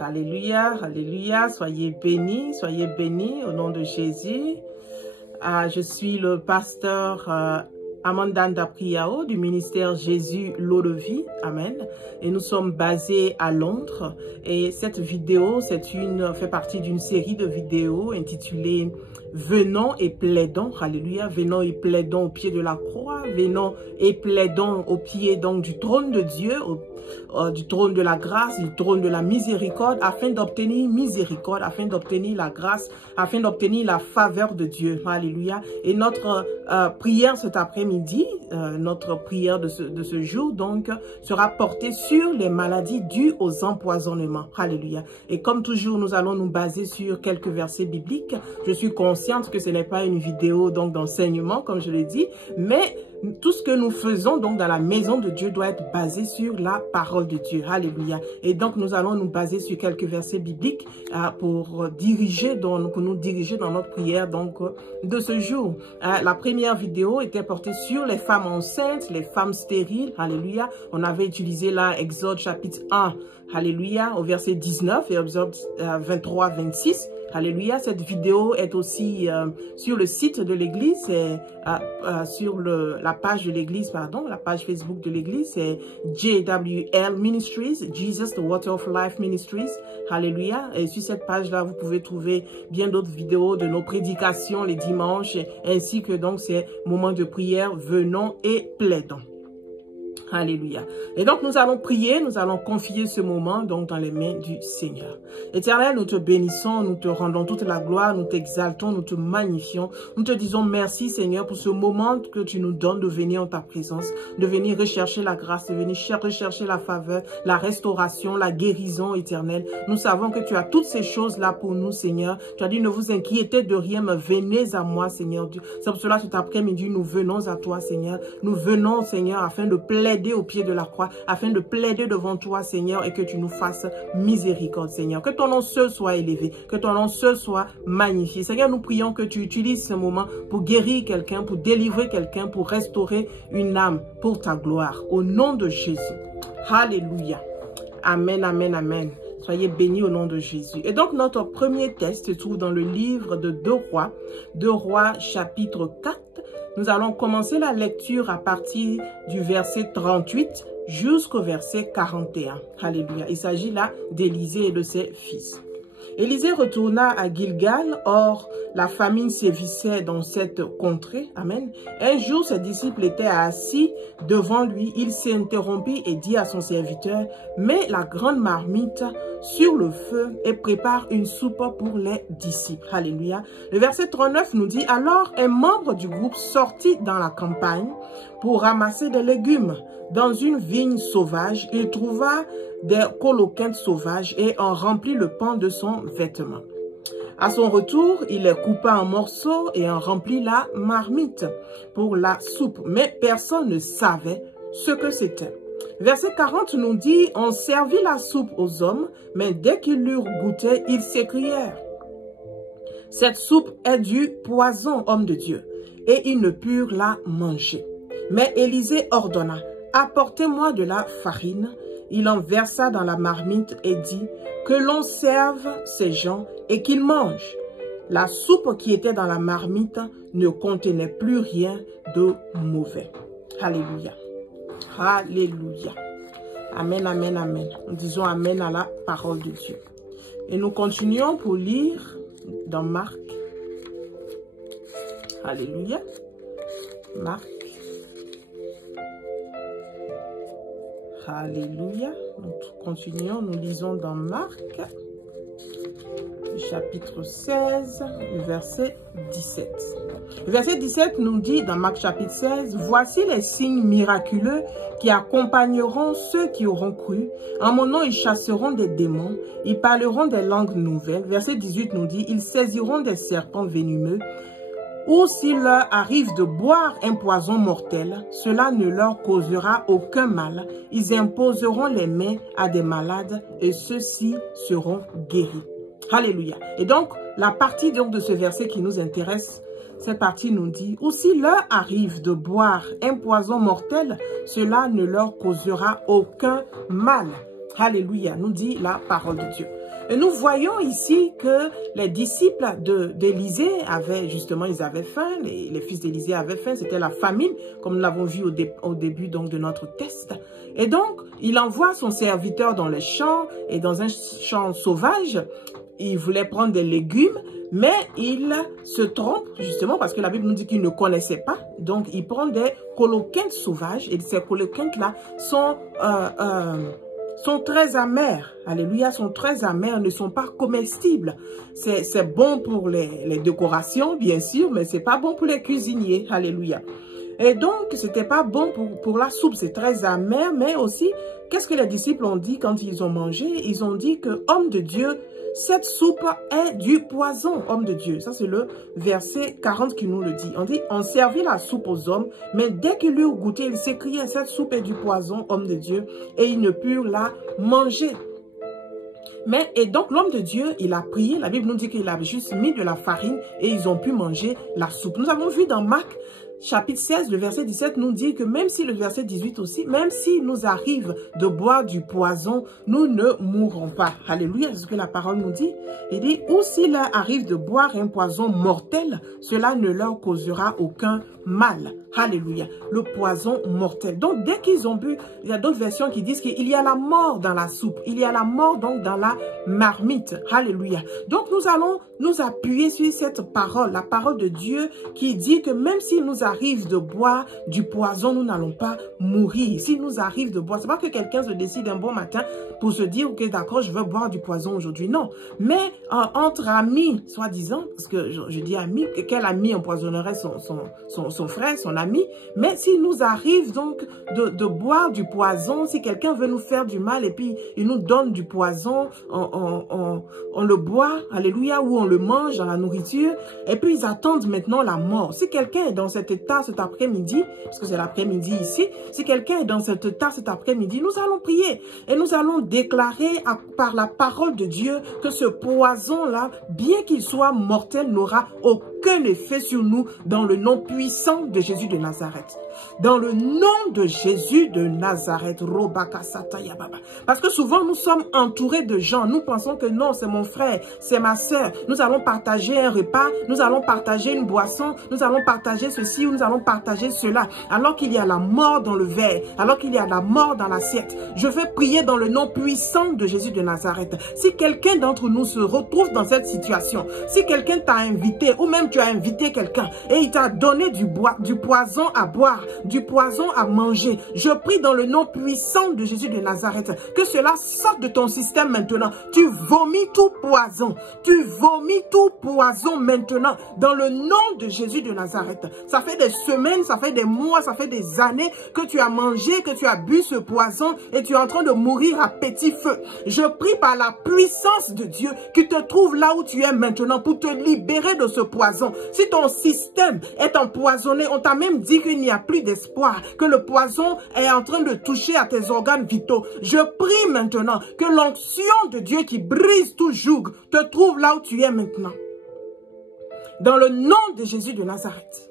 Alléluia, alléluia, soyez bénis au nom de Jésus. Je suis le pasteur Amanda Ndapriao du ministère Jésus l'eau de vie, amen. Et nous sommes basés à Londres. Et cette vidéo, fait partie d'une série de vidéos intitulée Venons et plaidons, alléluia, venons et plaidons au pied de la croix, venons et plaidons au pied donc du trône de Dieu, du trône de la grâce, du trône de la miséricorde, afin d'obtenir miséricorde, afin d'obtenir la grâce, afin d'obtenir la faveur de Dieu, alléluia. Et notre prière cet après-midi, notre prière de ce jour, donc, sera portée sur les maladies dues aux empoisonnements, alléluia. Et comme toujours, nous allons nous baser sur quelques versets bibliques. Je suis consciente que ce n'est pas une vidéo donc d'enseignement, comme je l'ai dit, mais tout ce que nous faisons donc dans la maison de Dieu doit être basé sur la parole de Dieu. Alléluia. Et donc nous allons nous baser sur quelques versets bibliques pour nous diriger dans notre prière donc de ce jour. La première vidéo était portée sur les femmes enceintes, les femmes stériles. Alléluia. On avait utilisé là Exode chapitre 1. Alléluia. Au verset 19 et Exode 23-26. Alléluia. Cette vidéo est aussi sur le site de l'église, sur la page de l'église, pardon, la page Facebook de l'église, c'est JWL Ministries, Jesus the Water of Life Ministries. Alléluia. Et sur cette page-là, vous pouvez trouver bien d'autres vidéos de nos prédications les dimanches, ainsi que donc ces moments de prière, venons et plaidons. Alléluia. Et donc, nous allons prier, nous allons confier ce moment donc dans les mains du Seigneur. Éternel, nous te bénissons, nous te rendons toute la gloire, nous t'exaltons, nous te magnifions. Nous te disons merci, Seigneur, pour ce moment que tu nous donnes de venir en ta présence, de venir rechercher la grâce, de venir rechercher la faveur, la restauration, la guérison éternelle. Nous savons que tu as toutes ces choses-là pour nous, Seigneur. Tu as dit, ne vous inquiétez de rien, mais venez à moi, Seigneur Dieu. C'est pour cela, cet après-midi, nous venons à toi, Seigneur. Nous venons, Seigneur, afin de plaider au pied de la croix, afin de plaider devant toi, Seigneur, et que tu nous fasses miséricorde, Seigneur. Que ton nom seul soit élevé, que ton nom seul soit magnifié. Seigneur, nous prions que tu utilises ce moment pour guérir quelqu'un, pour délivrer quelqu'un, pour restaurer une âme pour ta gloire. Au nom de Jésus. Alléluia. Amen, amen, amen. Soyez bénis au nom de Jésus. Et donc, notre premier texte se trouve dans le livre de 2 Rois chapitre 4. Nous allons commencer la lecture à partir du verset 38 jusqu'au verset 41. Alléluia. Il s'agit là d'Élisée et de ses fils. Élisée retourna à Gilgal, or la famine sévissait dans cette contrée. Amen. Un jour, ses disciples étaient assis devant lui. Il s'interrompit et dit à son serviteur, mets la grande marmite sur le feu et prépare une soupe pour les disciples. Alléluia. Le verset 39 nous dit, alors un membre du groupe sortit dans la campagne pour ramasser des légumes. Dans une vigne sauvage, il trouva des coloquintes sauvages et en remplit le pan de son vêtement. À son retour, il les coupa en morceaux et en remplit la marmite pour la soupe. Mais personne ne savait ce que c'était. Verset 40 nous dit, on servit la soupe aux hommes, mais dès qu'ils l'eurent goûté, ils s'écrièrent, cette soupe est du poison, homme de Dieu, et ils ne purent la manger. Mais Élisée ordonna, apportez-moi de la farine. Il en versa dans la marmite et dit, que l'on serve ces gens et qu'ils mangent. La soupe qui était dans la marmite ne contenait plus rien de mauvais. Alléluia. Alléluia. Amen, amen, amen. Nous disons amen à la parole de Dieu. Et nous continuons pour lire dans Marc. Alléluia. Marc. Alléluia. Nous continuons, nous lisons dans Marc, chapitre 16, verset 17. Le verset 17 nous dit dans Marc chapitre 16, « Voici les signes miraculeux qui accompagneront ceux qui auront cru. En mon nom, ils chasseront des démons, ils parleront des langues nouvelles. » Verset 18 nous dit, « Ils saisiront des serpents venimeux. Ou s'il leur arrive de boire un poison mortel, cela ne leur causera aucun mal. Ils imposeront les mains à des malades et ceux-ci seront guéris. » Alléluia. Et donc, la partie donc de ce verset qui nous intéresse, cette partie nous dit, « Ou s'il leur arrive de boire un poison mortel, cela ne leur causera aucun mal. » Alléluia, nous dit la parole de Dieu. Et nous voyons ici que les disciples d'Élisée avaient, justement, ils avaient faim, les fils d'Élisée avaient faim, c'était la famine, comme nous l'avons vu au début donc, de notre test. Et donc, il envoie son serviteur dans les champs et dans un champ sauvage. Il voulait prendre des légumes, mais il se trompe, justement, parce que la Bible nous dit qu'il ne connaissait pas. Donc, il prend des coloquintes sauvages, et ces coloquintes-là sont très amères. Alléluia, sont très amères, ne sont pas comestibles. C'est bon pour les décorations, bien sûr, mais c'est pas bon pour les cuisiniers. Alléluia. Et donc, c'était pas bon pour la soupe. C'est très amer, mais aussi, qu'est-ce que les disciples ont dit quand ils ont mangé? Ils ont dit que, homme de Dieu, cette soupe est du poison, homme de Dieu. Ça, c'est le verset 40 qui nous le dit. On dit, on servit la soupe aux hommes, mais dès qu'ils l'eurent goûté, ils s'écriaient, cette soupe est du poison, homme de Dieu, et ils ne purent la manger. Et donc, l'homme de Dieu, il a prié. La Bible nous dit qu'il a juste mis de la farine et ils ont pu manger la soupe. Nous avons vu dans Marc, chapitre 16, le verset 17 nous dit que même si le verset 18 aussi, même s'il nous arrive de boire du poison, nous ne mourrons pas. Alléluia, c'est ce que la parole nous dit. Il dit, ou s'il leur arrive de boire un poison mortel, cela ne leur causera aucun mal. Alléluia, le poison mortel. Donc, dès qu'ils ont bu, il y a d'autres versions qui disent qu'il y a la mort dans la soupe. Il y a la mort donc dans la marmite. Alléluia. Donc, nous allons nous appuyer sur cette parole, la parole de Dieu qui dit que même s'il nous arrive de boire du poison, nous n'allons pas mourir. S'il nous arrive de boire, c'est pas que quelqu'un se décide un bon matin pour se dire, ok, d'accord, je veux boire du poison aujourd'hui. Non. Mais entre amis, soi-disant, parce que je dis ami, quel ami empoisonnerait son frère, son ami? Mais s'il nous arrive donc de boire du poison, si quelqu'un veut nous faire du mal et puis il nous donne du poison, on le boit, alléluia, ou on le mange dans la nourriture, et puis ils attendent maintenant la mort. Si quelqu'un est dans cet état cet après-midi, parce que c'est l'après-midi ici, si quelqu'un est dans cet état cet après-midi, nous allons prier et nous allons déclarer par la parole de Dieu que ce poison-là, bien qu'il soit mortel, n'aura aucun effet sur nous dans le nom puissant de Jésus de Nazareth. Dans le nom de Jésus de Nazareth. Parce que souvent nous sommes entourés de gens. Nous pensons que non, c'est mon frère, c'est ma soeur. Nous allons partager un repas, nous allons partager une boisson, nous allons partager ceci ou nous allons partager cela. Alors qu'il y a la mort dans le verre, alors qu'il y a la mort dans l'assiette. Je vais prier dans le nom puissant de Jésus de Nazareth. Si quelqu'un d'entre nous se retrouve dans cette situation, si quelqu'un t'a invité ou même tu as invité quelqu'un et il t'a donné du poison à boire, du poison à manger, je prie dans le nom puissant de Jésus de Nazareth que cela sorte de ton système maintenant. Tu vomis tout poison. Tu vomis tout poison maintenant dans le nom de Jésus de Nazareth. Ça fait des semaines, ça fait des mois, ça fait des années que tu as mangé, que tu as bu ce poison et tu es en train de mourir à petit feu. Je prie par la puissance de Dieu qui te trouve là où tu es maintenant pour te libérer de ce poison. Si ton système est empoisonné, on t'a même dit qu'il n'y a plus d'espoir, que le poison est en train de toucher à tes organes vitaux. Je prie maintenant que l'onction de Dieu qui brise tout joug te trouve là où tu es maintenant. Dans le nom de Jésus de Nazareth.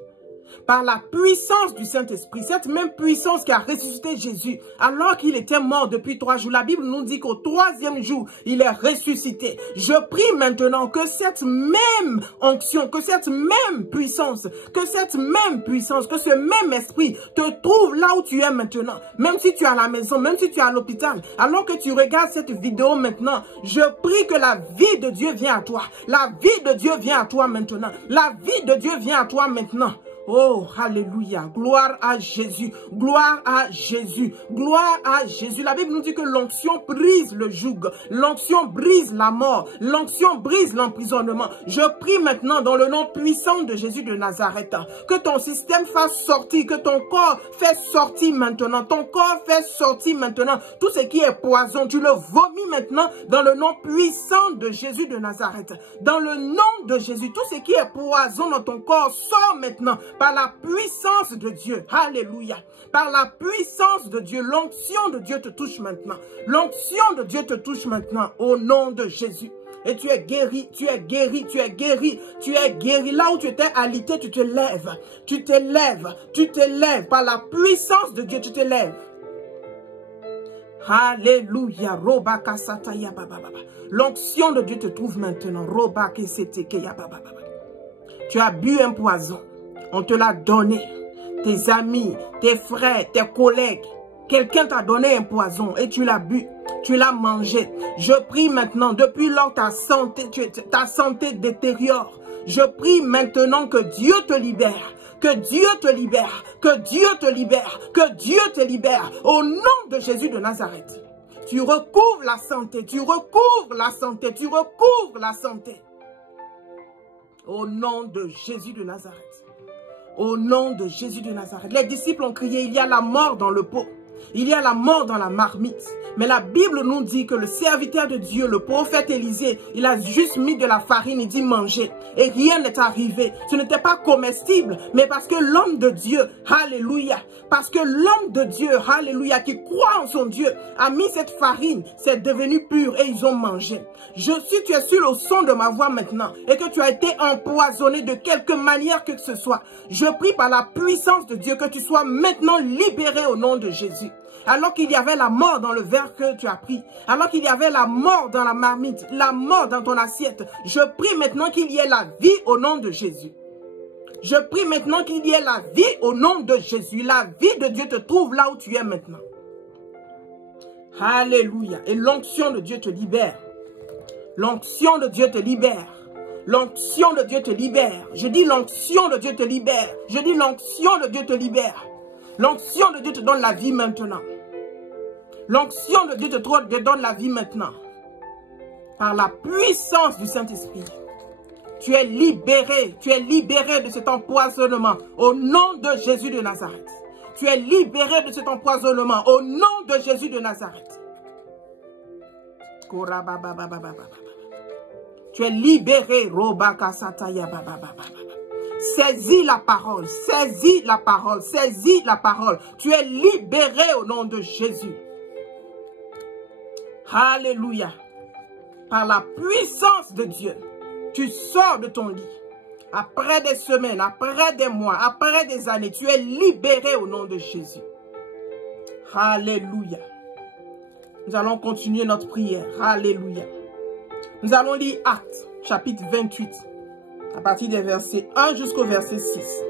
Par la puissance du Saint-Esprit, cette même puissance qui a ressuscité Jésus, alors qu'il était mort depuis 3 jours. La Bible nous dit qu'au 3e jour, il est ressuscité. Je prie maintenant que cette même onction, que cette même puissance, que ce même esprit te trouve là où tu es maintenant. Même si tu es à la maison, même si tu es à l'hôpital, alors que tu regardes cette vidéo maintenant, je prie que la vie de Dieu vienne à toi. La vie de Dieu vient à toi maintenant. La vie de Dieu vient à toi maintenant. Oh, alléluia, gloire à Jésus, gloire à Jésus, gloire à Jésus. La Bible nous dit que l'onction brise le joug, l'onction brise la mort, l'onction brise l'emprisonnement. Je prie maintenant dans le nom puissant de Jésus de Nazareth, que ton système fasse sortir, que ton corps fasse sortir maintenant, ton corps fasse sortir maintenant tout ce qui est poison. Tu le vomis maintenant dans le nom puissant de Jésus de Nazareth. Dans le nom de Jésus, tout ce qui est poison dans ton corps sort maintenant. Par la puissance de Dieu, alléluia, par la puissance de Dieu, l'onction de Dieu te touche maintenant, l'onction de Dieu te touche maintenant, au nom de Jésus. Et tu es guéri, tu es guéri, tu es guéri, tu es guéri. Là où tu étais alité, tu te lèves, tu te lèves, par la puissance de Dieu, tu te lèves. Alléluia. L'onction de Dieu te trouve maintenant. Tu as bu un poison. On te l'a donné. Tes amis, tes frères, tes collègues. Quelqu'un t'a donné un poison et tu l'as bu. Tu l'as mangé. Je prie maintenant, depuis lors ta santé détériore. Je prie maintenant que Dieu te libère. Que Dieu te libère. Que Dieu te libère. Que Dieu te libère. Au nom de Jésus de Nazareth. Tu recouvres la santé. Tu recouvres la santé. Tu recouvres la santé. Au nom de Jésus de Nazareth. Au nom de Jésus de Nazareth. Les disciples ont crié, il y a la mort dans le pot. Il y a la mort dans la marmite. Mais la Bible nous dit que le serviteur de Dieu, le prophète Élisée, il a juste mis de la farine, il dit manger. Et rien n'est arrivé. Ce n'était pas comestible, mais parce que l'homme de Dieu, alléluia, parce que l'homme de Dieu, alléluia, qui croit en son Dieu, a mis cette farine, c'est devenu pur et ils ont mangé. Si tu es sur le son de ma voix maintenant et que tu as été empoisonné de quelque manière que ce soit, je prie par la puissance de Dieu que tu sois maintenant libéré au nom de Jésus. Alors qu'il y avait la mort dans le verre que tu as pris, alors qu'il y avait la mort dans la marmite, la mort dans ton assiette, je prie maintenant qu'il y ait la vie au nom de Jésus. Je prie maintenant qu'il y ait la vie au nom de Jésus. La vie de Dieu te trouve là où tu es maintenant. Alléluia. Et l'onction de Dieu te libère. L'onction de Dieu te libère. L'onction de Dieu te libère. Je dis l'onction de Dieu te libère. Je dis l'onction de Dieu te libère. L'onction de Dieu te donne la vie maintenant. L'onction de Dieu te donne la vie maintenant. Par la puissance du Saint-Esprit. Tu es libéré de cet empoisonnement au nom de Jésus de Nazareth. Tu es libéré de cet empoisonnement au nom de Jésus de Nazareth. Tu es libéré. Saisis la parole, saisis la parole, saisis la parole. Tu es libéré au nom de Jésus. Alléluia. Par la puissance de Dieu, tu sors de ton lit. Après des semaines, après des mois, après des années, tu es libéré au nom de Jésus. Alléluia. Nous allons continuer notre prière. Alléluia. Nous allons lire Actes, chapitre 28. À partir des versets 1 jusqu'au verset 6.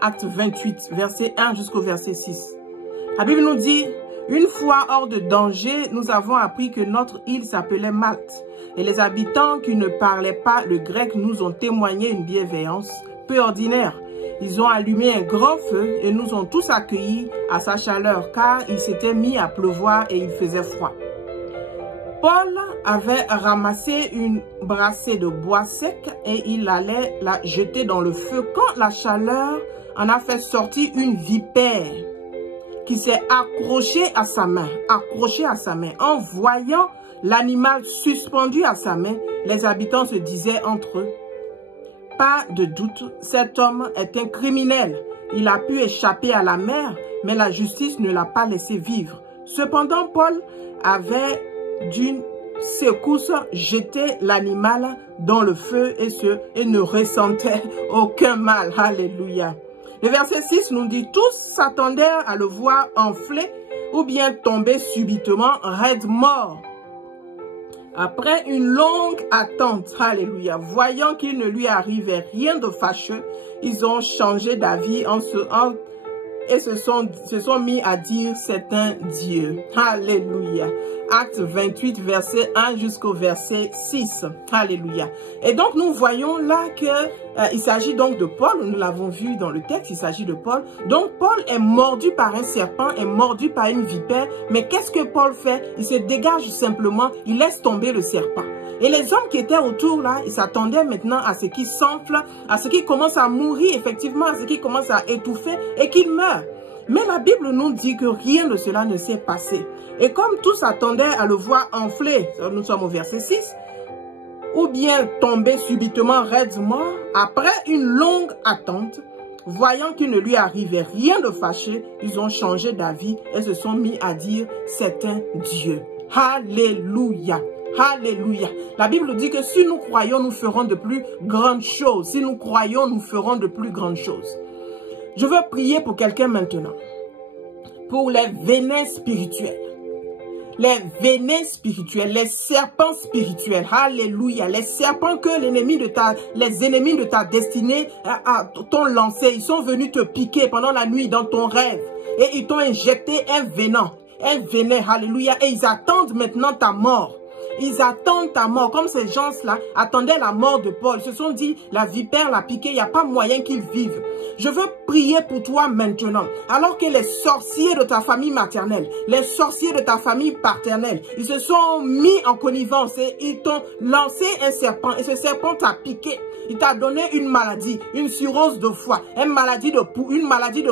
Acte 28, verset 1 jusqu'au verset 6. La Bible nous dit, une fois hors de danger, nous avons appris que notre île s'appelait Malte. Et les habitants qui ne parlaient pas le grec nous ont témoigné une bienveillance peu ordinaire. Ils ont allumé un grand feu et nous ont tous accueillis à sa chaleur car il s'était mis à pleuvoir et il faisait froid. Paul avait ramassé une brassée de bois sec et il allait la jeter dans le feu quand la chaleur en a fait sortir une vipère qui s'est accrochée à sa main. En voyant l'animal suspendu à sa main, les habitants se disaient entre eux, pas de doute, cet homme est un criminel. Il a pu échapper à la mer, mais la justice ne l'a pas laissé vivre. Cependant, Paul avait d'une secousse jeté l'animal dans le feu et ne ressentait aucun mal. Alléluia. Le verset 6 nous dit, tous s'attendaient à le voir enfler ou bien tomber subitement raide mort. Après une longue attente, alléluia, voyant qu'il ne lui arrivait rien de fâcheux, ils ont changé d'avis et se sont mis à dire c'est un Dieu. Alléluia. Acte 28, verset 1 jusqu'au verset 6. Alléluia. Et donc nous voyons là que il s'agit donc de Paul. Nous l'avons vu dans le texte, il s'agit de Paul. Donc Paul est mordu par un serpent, est mordu par une vipère. Mais qu'est-ce que Paul fait? Il se dégage simplement, il laisse tomber le serpent. Et les hommes qui étaient autour là, ils s'attendaient maintenant à ce qu'il s'enfle, à ce qu'il commence à mourir effectivement, à ce qu'il commence à étouffer et qu'il meure. Mais la Bible nous dit que rien de cela ne s'est passé. Et comme tous s'attendaient à le voir enfler, nous sommes au verset 6, ou bien tomber subitement raide mort, après une longue attente, voyant qu'il ne lui arrivait rien de fâché, ils ont changé d'avis et se sont mis à dire c'est un Dieu. Alléluia. Alléluia. La Bible dit que si nous croyons, nous ferons de plus grandes choses. Si nous croyons, nous ferons de plus grandes choses. Je veux prier pour quelqu'un maintenant. pour les venins spirituels. Les venins spirituels, les serpents spirituels, alléluia, les serpents que les ennemis de ta destinée t'ont lancé, ils sont venus te piquer pendant la nuit dans ton rêve et ils t'ont injecté un venin, alléluia, et ils attendent maintenant ta mort. Ils attendent ta mort, comme ces gens-là attendaient la mort de Paul. Ils se sont dit, la vipère l'a piqué, il n'y a pas moyen qu'ils vivent. Je veux prier pour toi maintenant, alors que les sorciers de ta famille maternelle, les sorciers de ta famille paternelle, ils se sont mis en connivence et ils t'ont lancé un serpent et ce serpent t'a piqué. Il t'a donné une maladie, une cirrhose de foie, une maladie de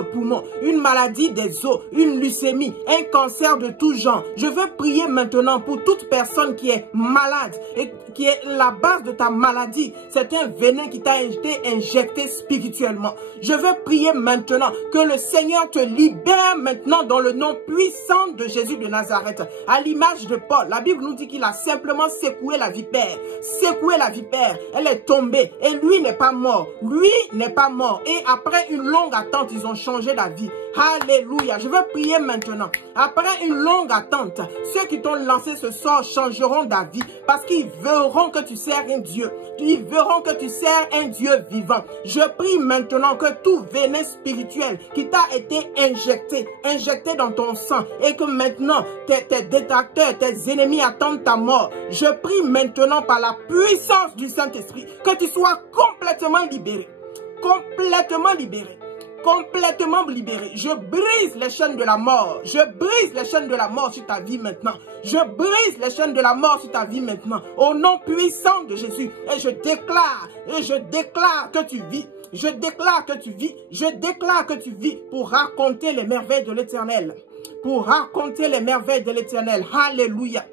poumon, une maladie des os, une leucémie, un cancer de tout genre. Je veux prier maintenant pour toute personne qui est malade et qui est la base de ta maladie. C'est un venin qui t'a été injecté spirituellement. Je veux prier maintenant que le Seigneur te libère maintenant dans le nom puissant de Jésus de Nazareth. À l'image de Paul, la Bible nous dit qu'il a simplement secoué la vipère. Secoué la vipère, elle est tombée. Et lui n'est pas mort. Lui n'est pas mort. Et après une longue attente, ils ont changé d'avis. Alléluia. Je veux prier maintenant. Après une longue attente, ceux qui t'ont lancé ce sort changeront d'avis parce qu'ils verront que tu sers un Dieu. Ils verront que tu sers un Dieu vivant. Je prie maintenant que tout venin spirituel qui t'a été injecté dans ton sang et que maintenant tes détracteurs, tes ennemis attendent ta mort. Je prie maintenant par la puissance du Saint-Esprit que tu sois complètement libéré. Complètement libéré. Complètement libéré. Je brise les chaînes de la mort. Je brise les chaînes de la mort sur ta vie maintenant. Je brise les chaînes de la mort sur ta vie maintenant. Au nom puissant de Jésus. Et je déclare que tu vis. Je déclare que tu vis. Je déclare que tu vis pour raconter les merveilles de l'Éternel. Pour raconter les merveilles de l'Éternel. Alléluia.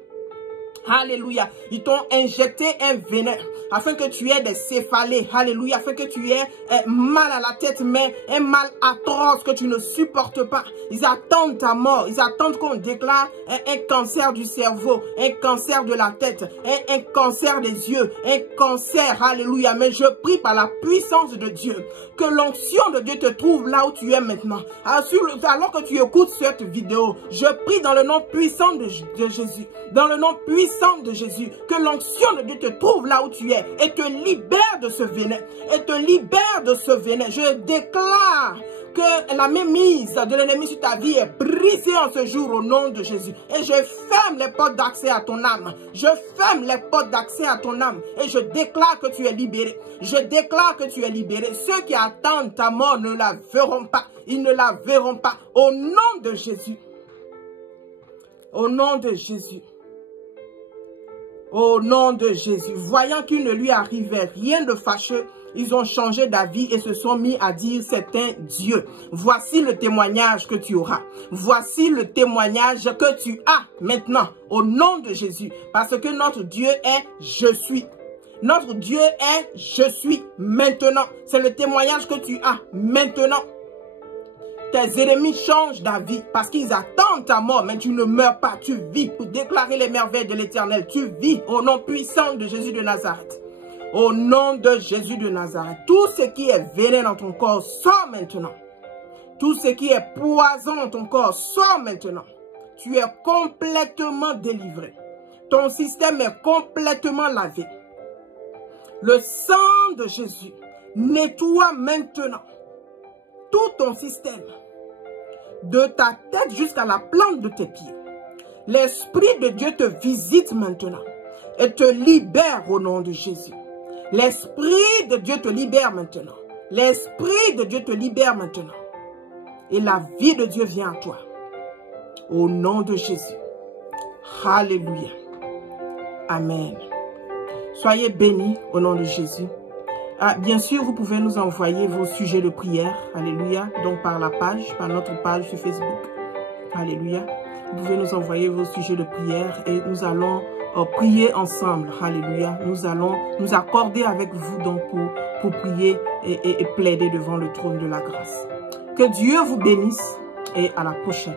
Alléluia. Ils t'ont injecté un venin afin que tu aies des céphalées. Alléluia. Afin que tu aies mal à la tête, mais un mal atroce que tu ne supportes pas. Ils attendent ta mort. Ils attendent qu'on déclare un cancer du cerveau, un cancer de la tête, un cancer des yeux, un cancer. Alléluia. Mais je prie par la puissance de Dieu que l'onction de Dieu te trouve là où tu es maintenant. Alors que tu écoutes cette vidéo, je prie dans le nom puissant de Jésus. Dans le nom puissant de Jésus, que l'onction de Dieu te trouve là où tu es et te libère de ce venin. Et te libère de ce venin. Je déclare que la mainmise de l'ennemi sur ta vie est brisée en ce jour au nom de Jésus. Et je ferme les portes d'accès à ton âme. Je ferme les portes d'accès à ton âme. Et je déclare que tu es libéré. Je déclare que tu es libéré. Ceux qui attendent ta mort ne la verront pas. Ils ne la verront pas. Au nom de Jésus. Au nom de Jésus. Au nom de Jésus. Voyant qu'il ne lui arrivait rien de fâcheux, ils ont changé d'avis et se sont mis à dire c'est un Dieu. Voici le témoignage que tu auras. Voici le témoignage que tu as maintenant au nom de Jésus. Parce que notre Dieu est je suis. Notre Dieu est je suis maintenant. C'est le témoignage que tu as maintenant. Tes ennemis changent d'avis parce qu'ils attendent ta mort, mais tu ne meurs pas, tu vis pour déclarer les merveilles de l'Éternel. Tu vis au nom puissant de Jésus de Nazareth. Au nom de Jésus de Nazareth. Tout ce qui est venin dans ton corps sort maintenant. Tout ce qui est poison dans ton corps sort maintenant. Tu es complètement délivré. Ton système est complètement lavé. Le sang de Jésus nettoie maintenant tout ton système, de ta tête jusqu'à la plante de tes pieds. L'Esprit de Dieu te visite maintenant et te libère au nom de Jésus. L'Esprit de Dieu te libère maintenant. L'Esprit de Dieu te libère maintenant. Et la vie de Dieu vient à toi. Au nom de Jésus. Alléluia. Amen. Soyez bénis au nom de Jésus. Bien sûr, vous pouvez nous envoyer vos sujets de prière. Alléluia. Donc par la page, par notre page sur Facebook. Alléluia. Vous pouvez nous envoyer vos sujets de prière et nous allons prier ensemble. Alléluia. Nous allons nous accorder avec vous donc pour prier et plaider devant le trône de la grâce. Que Dieu vous bénisse et à la prochaine.